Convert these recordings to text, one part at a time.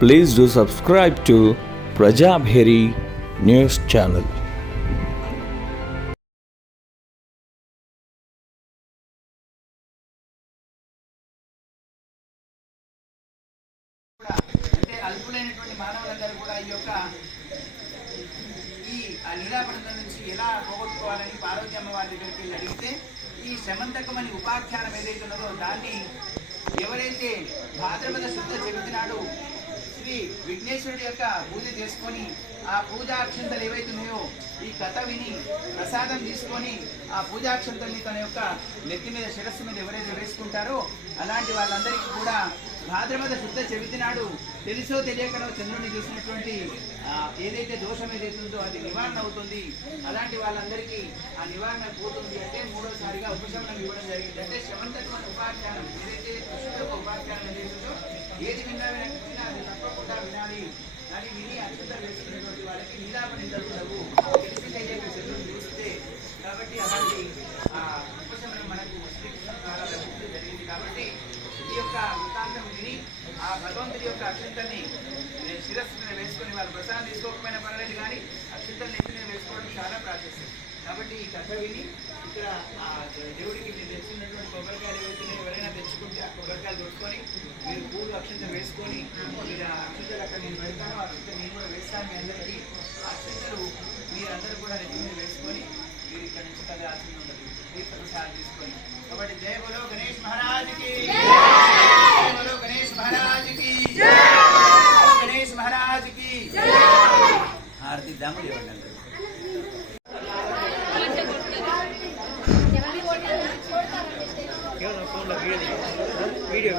Please do subscribe to Prajabheri News Channel. అల్పులైనటువంటి మానవులందరూ కూడా ఈ నీలాపడంలో నుంచి ఎలా పోగొట్టుకోవాలని పార్వతి అమ్మవారి దగ్గరికి వెళ్ళి అడిగితే ఈ శమంతకమని ఉపాఖ్యానం ఏదైతే ఉన్నదో దాన్ని ఎవరైతే భాద్రపద శుద్ధ చవితి నాడు శ్రీ విఘ్నేశ్వరుడి యొక్క పూజ చేసుకొని ఆ పూజాక్షంతలు ఏవైతే ఉన్నాయో ఈ కథ విని ప్రసాదం తీసుకొని ఆ పూజాక్షంతల్ని తన యొక్క నెత్తి మీద శిరస్సు మీద ఎవరైతే వేసుకుంటారో అలాంటి వాళ్ళందరికీ కూడా భాద్రపద శుద్ధ చవితి నాడు తెలుసో తెలియకనో చంద్రుడిని చూసినటువంటి ఏదైతే దోషం ఏదైతే ఉందో అది నివారణ అవుతుంది. అలాంటి వాళ్ళందరికీ ఆ నివారణ పోతుంది అంటే మూడోసారిగా ఉపశమనం ఇవ్వడం జరిగింది. అంటే శమంతకమైన ఉపాఖ్యానం ఏదైతే ఉపాఖ్యానం ఏదైతుందో ఏది విన్నా అది తప్పకుండా వినాలి అని విని అక్షంత వేసుకునేటువంటి వాళ్ళకి నీలాపని జరుగుతావు తెలిసి తెలియక చంద్రుడిని చూస్తే కాబట్టి అలాంటి ఉపశమనం మనకు శ్రీకృష్ణ ద్వారా లభించడం జరిగింది. కాబట్టి ఈ యొక్క వృత్తాంతం విని ఆ భగవంతుడి యొక్క అక్షంతల్ని శిరస్సు మీద వేసుకొని వాళ్ళు ప్రసాదం తీసుకోకపోయినా పర్వాలేదు కానీ అక్షంతల్ని ఎత్తి మీద వేసుకోవడం చాలా ప్రాశస్యం. కాబట్టి ఈ కథ విని ఇక్కడ ఆ దేవుడికి మీరు తెచ్చుకున్నటువంటి కొబ్బరికాయలు ఏవైతే ఎవరైనా తెచ్చుకుంటే ఆ కొబ్బరికాయలు కొట్టుకొని మీరు పూలు అక్షంతం వేసుకొని మీరు అక్షంతలు అక్కడ నేను పెడతాను ఆ అక్షంత నేను కూడా వేస్తాను. మీ అందరికీ అక్షంతలు మీరందరూ కూడా నెత్తి మీద వేసుకొని మీరు ఇక్కడ నుంచి కదలాల్సింది ఉంటుంది తీర్థ ప్రసాదం తీసుకొని. కాబట్టి జయ బలో గణేష్ మహారాజ్కి, జయ బలో గణేష్ మహారాజ్కి, గణేష్ మహారాజ్కి హారతి దాము ఇవ్వండి. వీడియో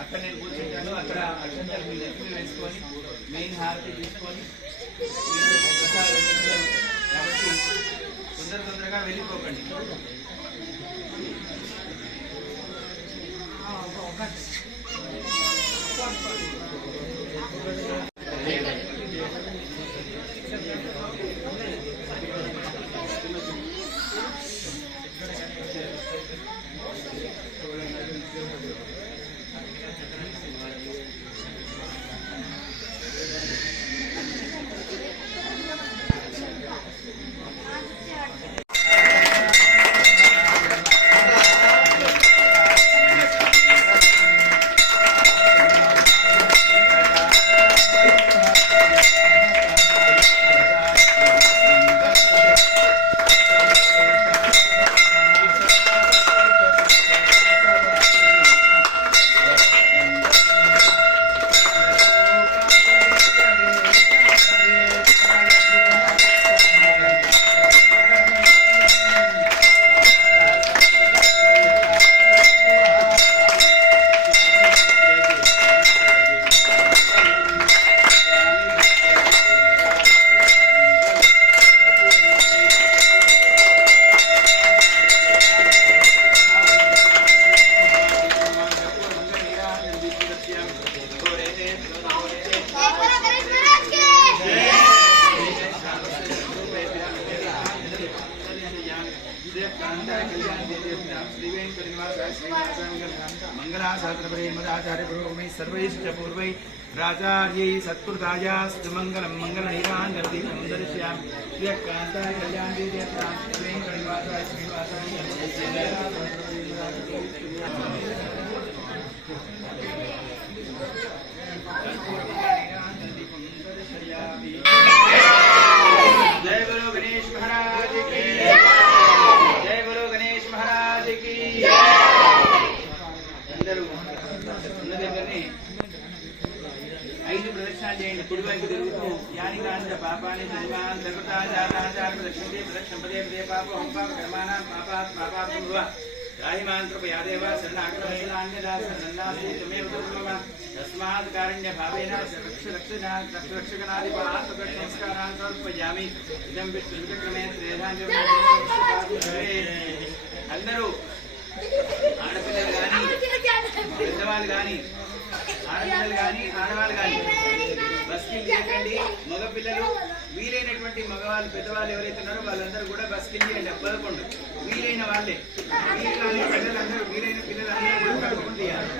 అక్కడ నేను కూర్చుంటాను. అక్కడ అక్షంతలు మీ నెత్తి వేసుకొని మెయిన్ హారతి తీసుకొని కాబట్టి తొందరగా వెళ్ళిపోకండి. राजार्यै सत्कृतायास्तु मङ्गलं मङ्गलनीराञ्जनदीपं दर्शयामि श्रीकान्ताय जय बोलो गणेश महाराज की जय बोलो गणेश महाराज की అందరూ ఉన్న దగ్గరనే 5 ప్రదక్షిణాలు చేయండి. కుడివైపు తిరుగుతూ యాని కాంచ పాపాని జన్మాన్ జగతా జాతాచార ప్రదక్షిణే ప్రదక్షిణపదే పదే పాప హంపాప కర్మాణం పాపాత్ పాపాత్మ భవ రాహిమాన్ కృపయాదేవ శరణాగతమేనాన్యదాస నన్నాసి తుమే ఉదర్భవ తస్మాత్ కారుణ్య భావేన రక్షకనాదిపాత్ సంస్కారాన్ సమర్పయామి ఇదం విష్ణువిక్రమే శ్రేధాంజలి అందరూ ఆడపిల్లలు కానీ పెద్దవాళ్ళు కానీ ఆడపిల్లలు కానీ ఆడవాళ్ళు కానీ బస్కింగ్ చేయకండి. మగపిల్లలు వీలైనటువంటి మగవాళ్ళు పెద్దవాళ్ళు ఎవరైతే ఉన్నారో వాళ్ళందరూ కూడా బస్కింగ్ చేయండి. 11 వీలైన వాళ్ళే పిల్లలందరూ వీలైన పిల్లలందరూ కూడా కట్టుకుని తీయాలి.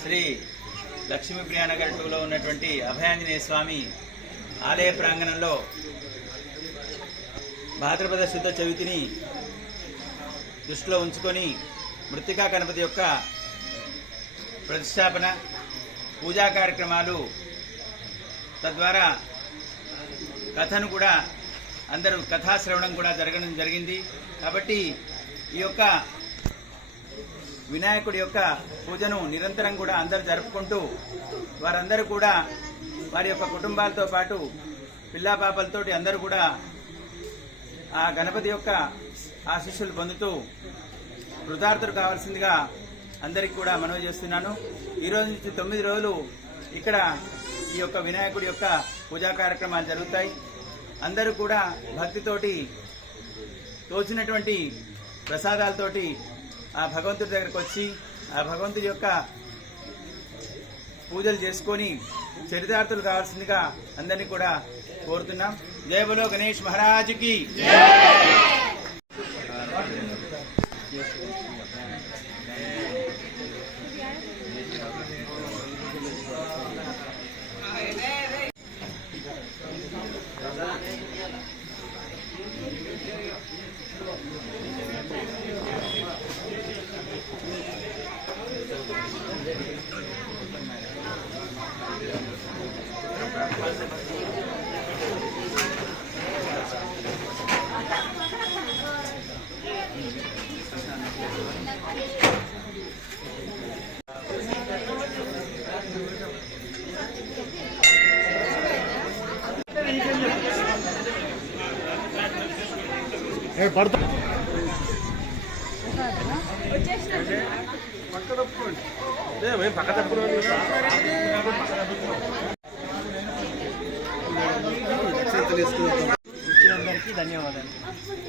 శ్రీ లక్ష్మీప్రియానగర్ 2లో ఉన్నటువంటి అభయాంజనేయ స్వామి ఆలయ ప్రాంగణంలో భాద్రపద శుద్ధ చవితిని దృష్టిలో ఉంచుకొని మృత్తికా గణపతి యొక్క ప్రతిష్టాపన పూజా కార్యక్రమాలు తద్వారా కథను కూడా అందరూ కథాశ్రవణం కూడా జరగడం జరిగింది. కాబట్టి ఈ యొక్క వినాయకుడి యొక్క పూజను నిరంతరం కూడా అందరూ జరుపుకుంటూ వారందరూ కూడా వారి యొక్క కుటుంబాలతో పాటు పిల్లా పాపలతోటి అందరూ కూడా ఆ గణపతి యొక్క ఆశీస్సులు పొందుతూ కృతార్థులు కావాల్సిందిగా అందరికీ కూడా మనవి చేస్తున్నాను. ఈ రోజు నుంచి 9 రోజులు ఇక్కడ ఈ యొక్క వినాయకుడి యొక్క పూజా కార్యక్రమాలు జరుగుతాయి. అందరూ కూడా భక్తితోటి తోచినటువంటి ప్రసాదాలతోటి ఆ భగవంతుడి దగ్గరకు వచ్చి ఆ భగవంతుడి యొక్క పూజలు చేసుకొని చరితార్థులు కావాల్సిందిగా అందరినీ కూడా కోరుతున్నాం. జై బోలో గణేష్ మహారాజ్ కి పడతా పక్క తప్పులు వచ్చినందరికీ ధన్యవాదాలు.